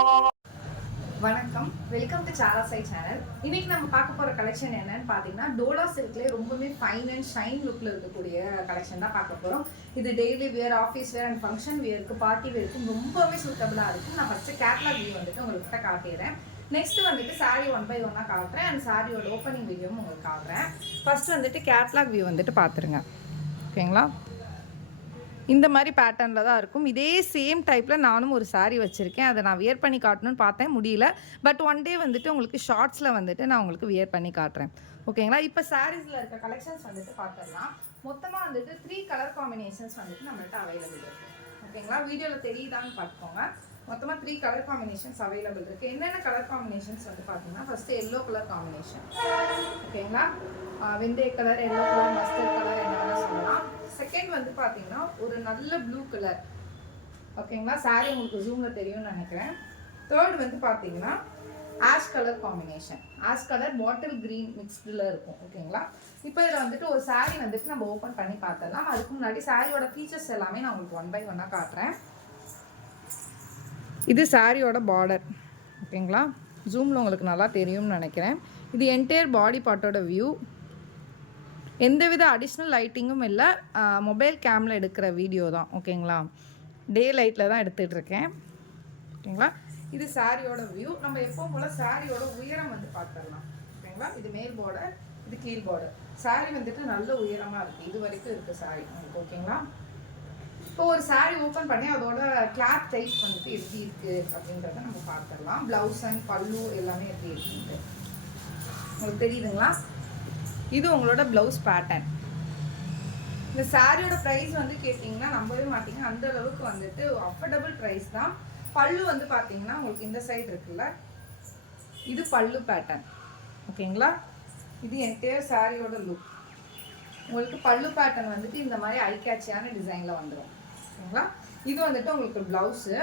வணக்கம், welcome to Sara Sai channel. இன்னைக்கு நம்ம பார்க்க போகிற கலெக்ஷன் என்னன்னு பார்த்தீங்கன்னா, டோலா சில்க்லேயே ரொம்பவே ஃபைன் அண்ட் ஷைன் லுக்கில் இருக்கக்கூடிய கலெக்ஷன் தான் பார்க்க போகிறோம். இது daily where, office wear and function வேருக்கு, பார்ட்டி வேருக்கு ரொம்பவே சூட்டபுளாக இருக்கும். நான் ஃபஸ்ட்டு கேட்லாக் வியூ வந்துட்டு உங்கள்கிட்ட காட்டிடுறேன். நெக்ஸ்ட் வந்துட்டு சாரீ 1 by 1 காட்டுறேன் அண்ட் சாரியோட ஓப்பனிங் வீடியோவும் உங்களுக்கு காட்டுறேன். ஃபர்ஸ்ட் வந்துட்டு கேட்லாக் வியூ வந்துட்டு பார்த்துருங்க. ஓகேங்களா? இந்த மாதிரி பேட்டர்னில் தான் இருக்கும். இதே சேம் டைப்பில் நானும் ஒரு சாரீ வச்சுருக்கேன். அதை நான் வியர் பண்ணி காட்டணும்னு பார்த்தேன், முடியல. பட் ஒன் டே வந்துட்டு உங்களுக்கு ஷார்ட்ஸில் வந்துட்டு நான் உங்களுக்கு வியர் பண்ணி காட்டுறேன். ஓகேங்களா? இப்போ சாரீஸில் இருக்க கலெக்ஷன்ஸ் வந்துட்டு பார்த்துடலாம். மொத்தமாக வந்துட்டு 3 கலர் காம்பினேஷன்ஸ் வந்துட்டு நம்மள்ட்ட அவைலபிள் இருக்குது. ஓகேங்களா? வீடியோவில் தெரியுதான்னு பார்த்துக்கோங்க. மொத்தமாக 3 கலர் காம்பினேஷன்ஸ் அவைலபிள் இருக்குது. என்னென்ன கலர் காம்பினேஷன்ஸ் வந்து பார்த்தீங்கன்னா, ஃபஸ்ட்டு எல்லோ கலர் காம்பினேஷன். ஓகேங்களா? வெந்தய colour, yellow colour, mustard colour என்ன சொல்லலாம். செகண்ட் வந்து பார்த்தீங்கன்னா ஒரு நல்ல ப்ளூ கலர். ஓகேங்களா? சாரீ உங்களுக்கு ஜூமில் தெரியும்னு நினைக்கிறேன். தேர்ட் வந்து பார்த்தீங்கன்னா ash colour combination. Ash colour bottle green மிக்ஸ்டில் இருக்கும். ஓகேங்களா? இப்போ இதில் வந்துட்டு ஒரு சாரீ வந்துட்டு நம்ம ஓப்பன் பண்ணி பார்த்துடலாம். அதுக்கு முன்னாடி சாரியோட ஃபீச்சர்ஸ் எல்லாமே நான் உங்களுக்கு 1 by 1 காட்டுறேன். இது சாரியோட பார்டர். ஓகேங்களா? ஜூமில் உங்களுக்கு நல்லா தெரியும்னு நினைக்கிறேன். இது என்டையர் பாடி பார்ட்டோட வியூ. எந்தவித அடிஷ்னல் லைட்டிங்கும் இல்லை, மொபைல் கேமில் எடுக்கிற வீடியோ தான். ஓகேங்களா? டே லைட்டில் தான் எடுத்துகிட்ருக்கேன். ஓகேங்களா? இது சாரியோட வியூ. நம்ம எப்பவும் போல் சாரியோட உயரம் வந்து பார்த்துடலாம். ஓகேங்களா? இது மேல் பார்டர், இது கீழ் பார்டர். சாரீ வந்துட்டு நல்ல உயரமாக இருக்குது. இது வரைக்கும் இருக்குது சாரீ உங்களுக்கு. ஓகேங்களா? இப்போ ஒரு சாரீ ஓப்பன் பண்ணி அதோட கிளாத் டைப் வந்துட்டு எப்படி இருக்குது அப்படின்றத நம்ம பார்த்துடலாம். ப்ளவுஸ் அண்ட் பல்லு எல்லாமே எப்படி இருக்குன்ட்டு உங்களுக்கு தெரியுதுங்களா? இது உங்களோட ப்ளவுஸ் பேட்டர்ன். இந்த சாரியோட ப்ரைஸ் வந்து கேட்டிங்கன்னா நம்பவே மாட்டீங்க, அந்த அளவுக்கு வந்துட்டு அஃபோர்டபுள் ப்ரைஸ் தான். பல்லு வந்து பார்த்தீங்கன்னா உங்களுக்கு இந்த சைடு இருக்குல்ல, இது பல்லு பேட்டர்ன். ஓகேங்களா? இது என்டையர் சாரியோட லுக். உங்களுக்கு பல்லு பேட்டர்ன் வந்துட்டு இந்த மாதிரி ஐ கேட்சியான டிசைனில் வந்துடும். ஓகேங்களா? இது வந்துட்டு உங்களுக்கு ப்ளவுஸு.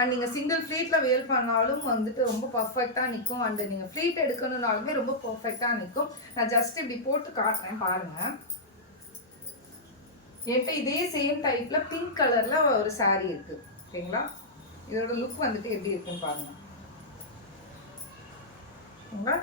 அண்ட் நீங்கள் சிங்கிள் ஃப்ளீட்டில் வேல் பண்ணாலும் வந்துட்டு ரொம்ப பர்ஃபெக்டாக நிற்கும். அண்ட் நீங்கள் ஃப்ளீட் எடுக்கணுன்னாலுமே ரொம்ப பர்ஃபெக்டாக நிற்கும். நான் ஜஸ்ட் இப்படி போட்டு காட்டுறேன் பாருங்கள். என்கிட்ட இதே சேம் டைப்பில் பிங்க் கலரில் ஒரு சாரீ இருக்குது. ஓகேங்களா? இதோட லுக் வந்துட்டு எப்படி இருக்குன்னு பாருங்கள்.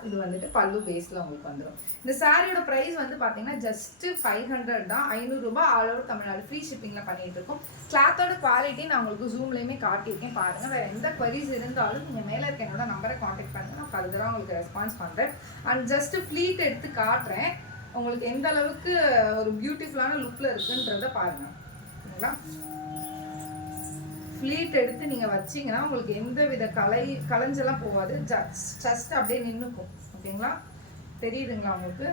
இது வந்துட்டு பல்லு பேஸில் உங்களுக்கு வந்துடும். இந்த சாரியோட ப்ரைஸ் வந்து பார்த்தீங்கன்னா ஜஸ்ட் 500 தான். 500 ரூபாய் ஆல் ஓவர் தமிழ்நாடு ஃப்ரீ ஷிப்பிங்கில் பண்ணிட்டு இருக்கோம். கிளாத்தோட குவாலிட்டி நான் உங்களுக்கு ஜூம்லேயுமே காட்டியிருக்கேன் பாருங்கள். வேறு எந்த குவரிஸ் இருந்தாலும் நீங்கள் மேலே இருக்க என்னோட நம்பரை காண்டாக்ட் பண்ணுங்கள். நான் ஃபர்தராக உங்களுக்கு ரெஸ்பான்ஸ் பண்ணுறேன். அண்ட் ஜஸ்ட் ஃப்ளீட் எடுத்து காட்டுறேன் உங்களுக்கு எந்த அளவுக்கு ஒரு பியூட்டிஃபுல்லான லுக்கில் இருக்குன்றத பாருங்கள். ஓகேங்களா? ஃப்ளீட் எடுத்து நீங்கள் வச்சிங்கன்னா உங்களுக்கு எந்த வித கலைஞ்செல்லாம் போகாது. ஜஸ்ட் அப்படியே நின்றுக்கும். ஓகேங்களா? தெரியுதுங்களா உங்களுக்கு?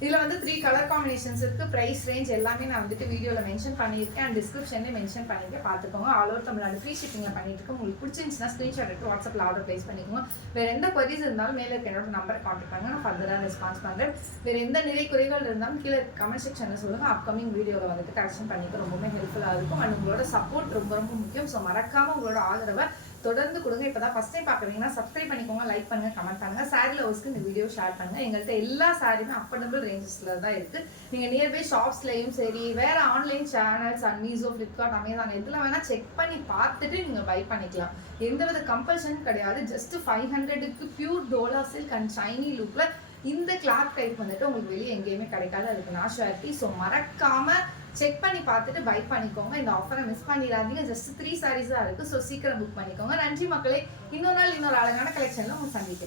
இதில் வந்து 3 கலர் காம்பினேஷன்ஸ் இருக்குது. ப்ரைஸ் ரேஞ்ச் எல்லாமே நான் வந்துட்டு வீடியோவில் மென்ஷன் பண்ணியிருக்கேன் அண்ட் டிஸ்கிரிப்ஷன்லேயே மென்ஷன் பண்ணியிருக்கேன். பார்த்துக்கோங்க. ஆல் ஓவர் தமிழ்நாடு ஃப்ரீ ஷிப்பிங்கில் பண்ணிட்டு இருக்கோம். உங்களுக்கு பிடிச்சிருந்துச்சுன்னா ஸ்க்ரீன்ஷாட் எடுத்து வாட்ஸ்அப்பில் ஆர்டர் ப்ளேஸ் பண்ணிக்கோங்க. வேறு எந்த குவரிஸ் இருந்தாலும் மேலே இருக்க என்னோட நம்பரை காண்டாக்ட் பண்ணுங்கள். நான் ஃபர்தராக ரெஸ்பான்ஸ் பண்ணுறேன். வேறு எந்த நிறை குறைகள் இருந்தாலும் கீழே கமெண்ட் செக்ஷனில் சொல்லுங்கள். அப்கமிங் வீடியோவில் வந்துட்டு கரெக்ஷன் பண்ணிக்க ரொம்பவே ஹெல்ப்ஃபுல்லாக இருக்கும். அண்ட் உங்களோட சப்போர்ட் ரொம்ப ரொம்ப முக்கியம். ஸோ மறக்காமல் உங்களோட ஆதரவை தொடர்ந்து கொடுங்க. இப்போ தான் ஃபஸ்ட் டைம் பார்க்குறீங்கன்னா சப்ஸ்கிரைப் பண்ணிக்கோங்க, லைக் பண்ணுங்கள், கமெண்ட் பண்ணுங்கள். சாரீ லவர்ஸ்க்கு இந்த வீடியோ ஷேர் பண்ணுங்கள். எங்கள்கிட்ட எல்லா சாரியுமே அஃபோர்டபுள் ரேஞ்சஸில் தான் இருக்குது. நீங்கள் நியர்பை ஷாப்ஸ்லையும் சரி, வேறு online channels and Meesho, Flipkart, Amazon எதில் வேணால் செக் பண்ணி பார்த்துட்டு நீங்கள் பை பண்ணிக்கலாம். எந்தவித கம்பல்ஷனும் கிடையாது. ஜஸ்ட் 500க்கு pure Dola silk and shiny லுக்கில் இந்த கிளாத் டைப் வந்துட்டு உங்களுக்கு வெளியே எங்கேயுமே கிடைக்காது. அதுக்கு நான் ஷுவரிட்டி. ஸோ மறக்காமல் செக் பண்ணி பார்த்துட்டு பை பண்ணிக்கோங்க. இந்த ஆஃபரை மிஸ் பண்ணிடாதீங்க. ஜஸ்ட் 3 சாரீஸ் தான் இருக்குது. ஸோ சீக்கிரம் புக் பண்ணிக்கோங்க. நன்றி மக்களே. இன்னொரு நாள் இன்னொரு அழகான கலெக்ஷனில் உங்களை சந்திக்கிறேன்.